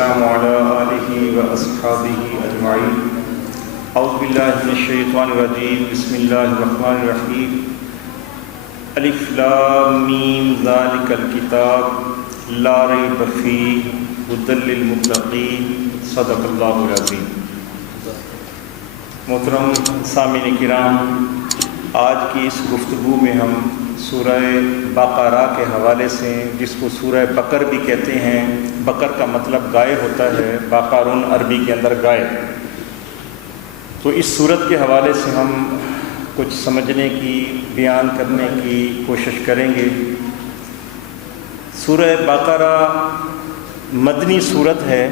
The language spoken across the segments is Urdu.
والسلام على آله وأصحابه أجمعين. أعوذ بالله من الشيطان الرجيم. بسم الله الرحمن الرحيم. الف لام میم ذلك الكتاب لا ریب فیہ ھدی للمتقین. صدق اللہ العظیم. محترم سامعین کرام، آج کی اس گفتگو میں ہم سورہ بقرہ کے حوالے سے، جس کو سورہ بقر بھی کہتے ہیں، بقر کا مطلب گائے ہوتا ہے، بقرون عربی کے اندر گائے، تو اس صورت کے حوالے سے ہم کچھ سمجھنے کی، بیان کرنے کی کوشش کریں گے. سورہ بقرہ مدنی صورت ہے.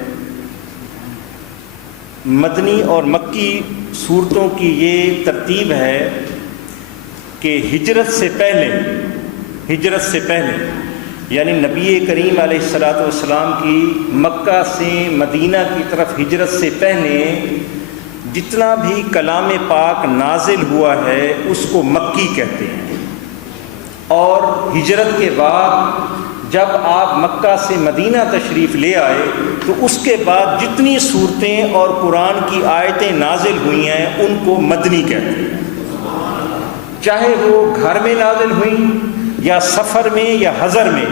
مدنی اور مکی صورتوں کی یہ ترتیب ہے کہ ہجرت سے پہلے یعنی نبی کریم علیہ السلام کی مکہ سے مدینہ کی طرف ہجرت سے پہلے جتنا بھی کلام پاک نازل ہوا ہے اس کو مکی کہتے ہیں. اور ہجرت کے بعد جب آپ مکہ سے مدینہ تشریف لے آئے تو اس کے بعد جتنی صورتیں اور قرآن کی آیتیں نازل ہوئی ہیں ان کو مدنی کہتے ہیں. چاہے وہ گھر میں نازل ہوئیں یا سفر میں یا حضر میں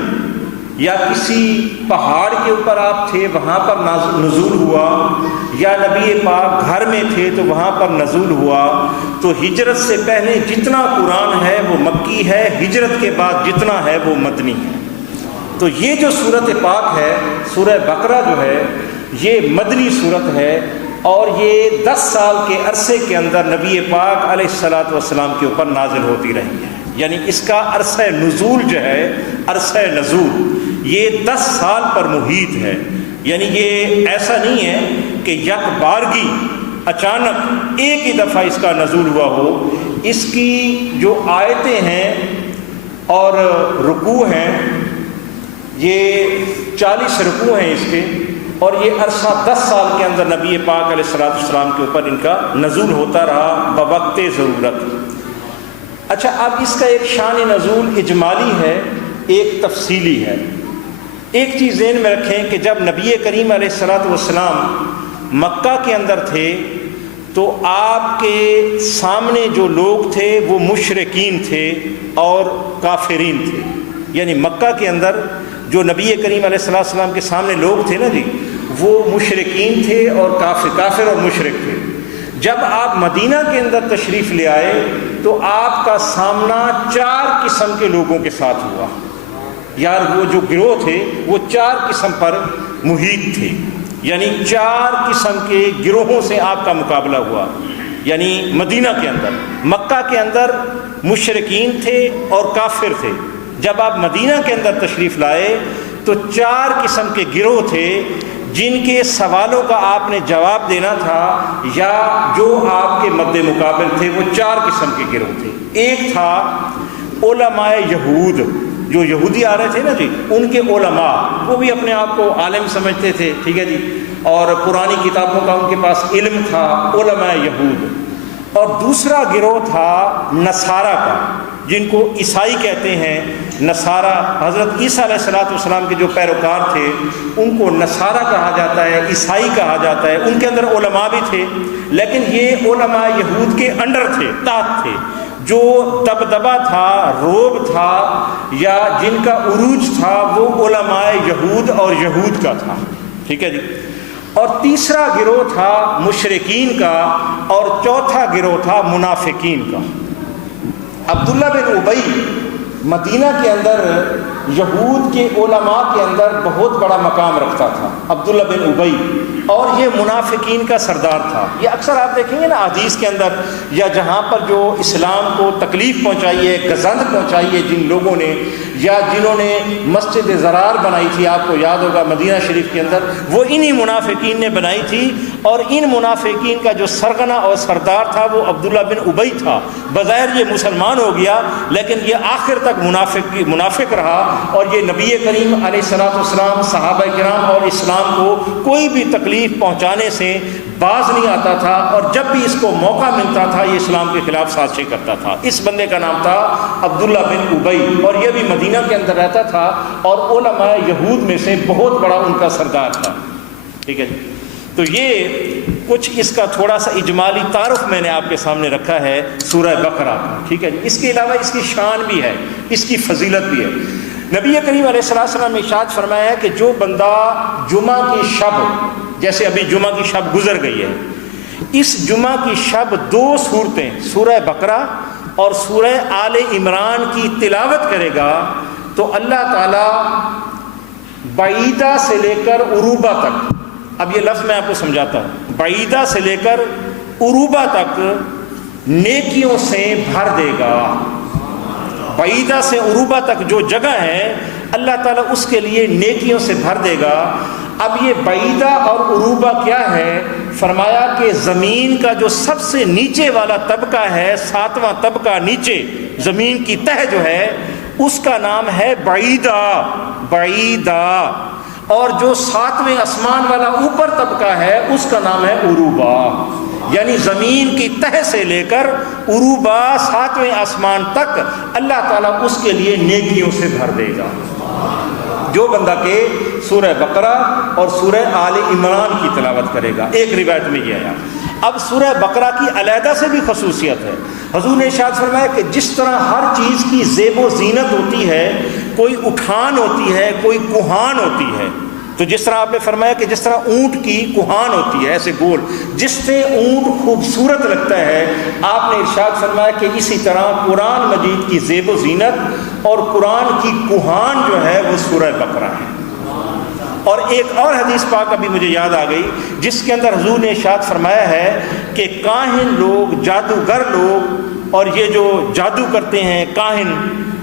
یا کسی پہاڑ کے اوپر آپ تھے وہاں پر نزول ہوا، یا نبی پاک گھر میں تھے تو وہاں پر نزول ہوا. تو ہجرت سے پہلے جتنا قرآن ہے وہ مکی ہے، ہجرت کے بعد جتنا ہے وہ مدنی ہے. تو یہ جو صورت پاک ہے، سورہ بقرہ جو ہے، یہ مدنی صورت ہے، اور یہ 10 سال کے عرصے کے اندر نبی پاک علیہ السلام کے اوپر نازل ہوتی رہی ہے. یعنی اس کا عرصہ نزول جو ہے، عرصہ نزول یہ 10 سال پر محیط ہے. یعنی یہ ایسا نہیں ہے کہ یک بارگی اچانک ایک ہی دفعہ اس کا نزول ہوا ہو. اس کی جو آیتیں ہیں اور رکوع ہیں، یہ 40 رکوع ہیں اس کے، اور یہ عرصہ 10 سال کے اندر نبی پاک علیہ السلام کے اوپر ان کا نزول ہوتا رہا بوقت ضرورت. اچھا، اب اس کا ایک شان نزول اجمالی ہے، ایک تفصیلی ہے. ایک چیز ذہن میں رکھیں کہ جب نبی کریم علیہ السلام مکہ کے اندر تھے تو آپ کے سامنے جو لوگ تھے وہ مشرکین تھے اور کافرین تھے. یعنی مکہ کے اندر جو نبی کریم علیہ السلام کے سامنے لوگ تھے نا جی، وہ مشرکین تھے اور کافر اور مشرک تھے. جب آپ مدینہ کے اندر تشریف لے آئے تو آپ کا سامنا 4 قسم کے لوگوں کے ساتھ ہوا. یار وہ جو گروہ تھے وہ 4 قسم پر محیط تھے. یعنی 4 قسم کے گروہوں سے آپ کا مقابلہ ہوا. یعنی مدینہ کے اندر، مکہ کے اندر مشرکین تھے اور کافر تھے. جب آپ مدینہ کے اندر تشریف لائے تو 4 قسم کے گروہ تھے جن کے سوالوں کا آپ نے جواب دینا تھا، یا جو آپ کے مد مقابل تھے وہ 4 قسم کے گروہ تھے. ایک تھا علماء یہود، جو یہودی آ رہے تھے نا جی، ان کے علماء، وہ بھی اپنے آپ کو عالم سمجھتے تھے، ٹھیک ہے جی، اور پرانی کتابوں کا ان کے پاس علم تھا، علماء یہود. اور دوسرا گروہ تھا نصارہ کا، جن کو عیسائی کہتے ہیں. نصارہ حضرت عیسیٰ علیہ السلام کے جو پیروکار تھے ان کو نصارہ کہا جاتا ہے، عیسائی کہا جاتا ہے. ان کے اندر علماء بھی تھے، لیکن یہ علماء یہود کے انڈر تھے، تحت تھے. جو دبدبہ تھا، روب تھا، یا جن کا عروج تھا وہ علماء یہود اور یہود کا تھا. ٹھیک ہے جی. اور تیسرا گروہ تھا مشرکین کا، اور چوتھا گروہ تھا منافقین کا. عبداللہ بن ابی مدینہ کے اندر یہود کے علماء کے اندر بہت بڑا مقام رکھتا تھا، عبداللہ بن ابی، اور یہ منافقین کا سردار تھا. یہ اکثر آپ دیکھیں گے نا حدیث کے اندر، یا جہاں پر جو اسلام کو تکلیف پہنچائی ہے، گزند پہنچائی ہے جن لوگوں نے، یا جنہوں نے مسجد زرار بنائی تھی، آپ کو یاد ہوگا مدینہ شریف کے اندر، وہ انہی منافقین نے بنائی تھی. اور ان منافقین کا جو سرغنہ اور سردار تھا وہ عبداللہ بن ابی تھا. بظاہر یہ مسلمان ہو گیا، لیکن یہ آخر تک منافق رہا، اور یہ نبی کریم علیہ السلام، صحابہ کرام اور اسلام کو کوئی بھی تکلیف پہنچانے سے باز نہیں آتا تھا، اور جب بھی اس کو موقع ملتا تھا یہ اسلام کے خلاف سازشیں کرتا تھا. اس بندے کا نام تھا عبداللہ بن ابی، اور یہ بھی مدینہ کے اندر رہتا تھا، اور علماء یہود میں سے بہت بڑا ان کا سردار تھا. ٹھیک ہے جی. تو یہ کچھ اس کا تھوڑا سا اجمالی تعارف میں نے آپ کے سامنے رکھا ہے سورہ بقرہ کا. ٹھیک ہے جی. اس کے علاوہ اس کی شان بھی ہے, اس کی فضیلت بھی ہے. نبی کریم علیہ السلام نے ارشاد فرمایا ہے کہ جو بندہ جمعہ کی شب, جیسے ابھی جمعہ کی شب گزر گئی ہے, اس جمعہ کی شب 2 سورتیں سورہ بقرہ اور سورہ آل عمران کی تلاوت کرے گا تو اللہ تعالیٰ بعیدہ سے لے کر عروبہ تک, اب یہ لفظ میں آپ کو سمجھاتا ہوں, بعیدہ سے لے کر عروبہ تک نیکیوں سے بھر دے گا. بعیدہ سے عروبہ تک جو جگہ ہے اللہ تعالیٰ اس کے لیے نیکیوں سے بھر دے گا. اب یہ بعیدہ اور عروبہ کیا ہے؟ فرمایا کہ زمین کا جو سب سے نیچے والا طبقہ ہے, 7واں طبقہ نیچے زمین کی تہ جو ہے, اس کا نام ہے بعیدہ. بعیدہ. اور جو 7ویں آسمان والا اوپر طبقہ ہے اس کا نام ہے عروبہ. یعنی زمین کی تہ سے لے کر عروبہ 7ویں آسمان تک اللہ تعالیٰ اس کے لیے نیکیوں سے بھر دے گا جو بندہ کہ سورہ بقرہ اور سورہ آل عمران کی تلاوت کرے گا. ایک روایت میں یہ ہے. اب سورہ بقرہ کی علیحدہ سے بھی خصوصیت ہے. حضور نے ارشاد فرمایا کہ جس طرح ہر چیز کی زیب و زینت ہوتی ہے, کوئی اٹھان ہوتی ہے, کوئی کوہان ہوتی ہے, تو جس طرح آپ نے فرمایا کہ جس طرح اونٹ کی کوہان ہوتی ہے ایسے گول, جس سے اونٹ خوبصورت لگتا ہے, آپ نے ارشاد فرمایا کہ اسی طرح قرآن مجید کی زیب و زینت اور قرآن کی کوہان جو ہے وہ سورہ بقرہ ہے. اور ایک اور حدیث پاک ابھی مجھے یاد آ گئی جس کے اندر حضور نے ارشاد فرمایا ہے کہ کاہن لوگ, جادوگر لوگ, اور یہ جو جادو کرتے ہیں کاہن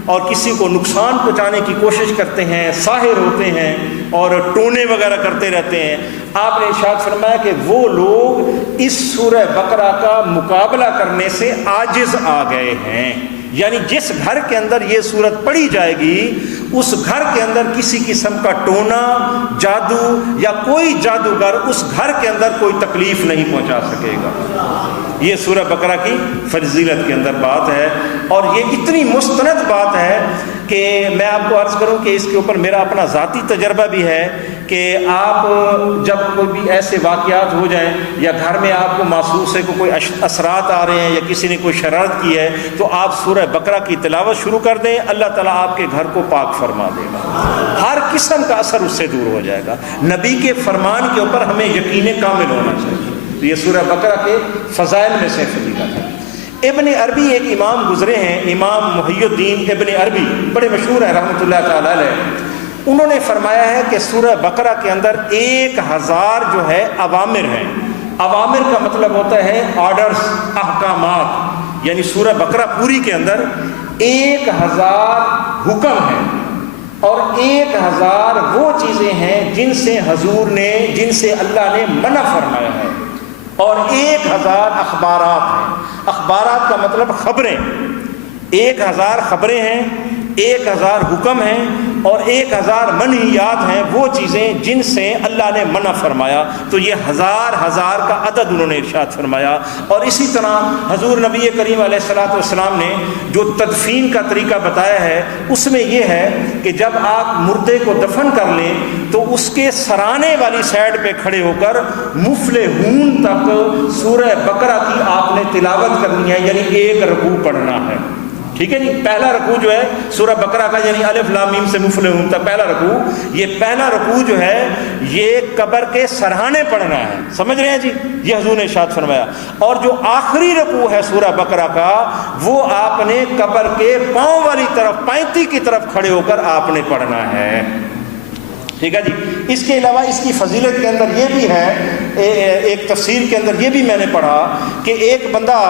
اور کسی کو نقصان پہنچانے کی کوشش کرتے ہیں, ساحر ہوتے ہیں اور ٹونے وغیرہ کرتے رہتے ہیں, آپ نے ارشاد فرمایا کہ وہ لوگ اس سورہ بقرہ کا مقابلہ کرنے سے عاجز آ گئے ہیں. یعنی جس گھر کے اندر یہ سورت پڑھی جائے گی اس گھر کے اندر کسی قسم کا ٹونا, جادو یا کوئی جادوگر اس گھر کے اندر کوئی تکلیف نہیں پہنچا سکے گا. یہ سورہ بقرہ کی فضیلت کے اندر بات ہے, اور یہ اتنی مستند بات ہے کہ میں آپ کو عرض کروں کہ اس کے اوپر میرا اپنا ذاتی تجربہ بھی ہے کہ آپ جب کوئی بھی ایسے واقعات ہو جائیں یا گھر میں آپ کو محسوس ہے کہ کوئی اثرات آ رہے ہیں یا کسی نے کوئی شرارت کی ہے, تو آپ سورہ بقرہ کی تلاوت شروع کر دیں, اللہ تعالیٰ آپ کے گھر کو پاک فرما دے گا, ہر قسم کا اثر اس سے دور ہو جائے گا. نبی کے فرمان کے اوپر ہمیں یقین کامل ہونا چاہیے. تو یہ سورہ بقرہ کے فضائل میں سے فضیلت ہے. ابن عربی ایک امام گزرے ہیں, امام محی الدین ابن عربی, بڑے مشہور ہیں رحمۃ اللہ تعالی علیہ. انہوں نے فرمایا ہے کہ سورہ بقرہ کے اندر 1000 جو ہے عوامر ہیں. عوامر کا مطلب ہوتا ہے آرڈرز, احکامات. یعنی سورہ بقرہ پوری کے اندر 1000 حکم ہیں اور 1000 وہ چیزیں ہیں جن سے حضور نے, جن سے اللہ نے منع فرمایا ہے, اور 1000 اخبارات ہیں. اخبارات کا مطلب خبریں. 1000 خبریں ہیں, 1000 حکم ہیں اور 1000 منہیات ہیں, وہ چیزیں جن سے اللہ نے منع فرمایا. تو یہ 1000 کا عدد انہوں نے ارشاد فرمایا. اور اسی طرح حضور نبی کریم علیہ الصلوۃ والسلام نے جو تدفین کا طریقہ بتایا ہے اس میں یہ ہے کہ جب آپ مردے کو دفن کر لیں تو اس کے سرانے والی سائڈ پہ کھڑے ہو کر مفلحون تک سورہ بقرہ کی آپ نے تلاوت کرنی ہے, یعنی 1 رکوع پڑھنا ہے. ٹھیک ہے جی. پہلا رکوع جو ہے سورہ بقرہ کا, یعنی الف لام میم سے مفلحون تک پہلا رکوع, یہ پہلا رکوع جو ہے یہ قبر کے سرہانے پڑھنا ہے. سمجھ رہے ہیں جی, یہ حضور نے ارشاد فرمایا. اور جو آخری رکوع ہے سورہ بقرہ کا وہ آپ نے قبر کے پاؤں والی طرف, پینتی کی طرف کھڑے ہو کر آپ نے پڑھنا ہے. ٹھیک ہے جی. اس کے علاوہ اس کی فضیلت کے اندر یہ بھی ہے, ایک تفسیر کے اندر یہ بھی میں نے پڑھا کہ ایک بندہ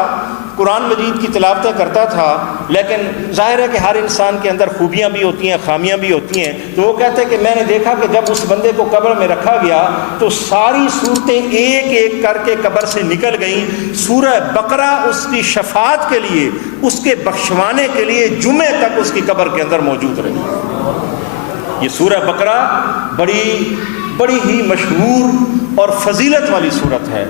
قرآن مجید کی تلاوتیں کرتا تھا, لیکن ظاہر ہے کہ ہر انسان کے اندر خوبیاں بھی ہوتی ہیں, خامیاں بھی ہوتی ہیں. تو وہ کہتے ہیں کہ میں نے دیکھا کہ جب اس بندے کو قبر میں رکھا گیا تو ساری صورتیں ایک ایک کر کے قبر سے نکل گئیں. سورہ بقرہ اس کی شفاعت کے لیے, اس کے بخشوانے کے لیے جمعے تک اس کی قبر کے اندر موجود رہی. یہ سورہ بقرہ بڑی ہی مشہور اور فضیلت والی سورت ہے.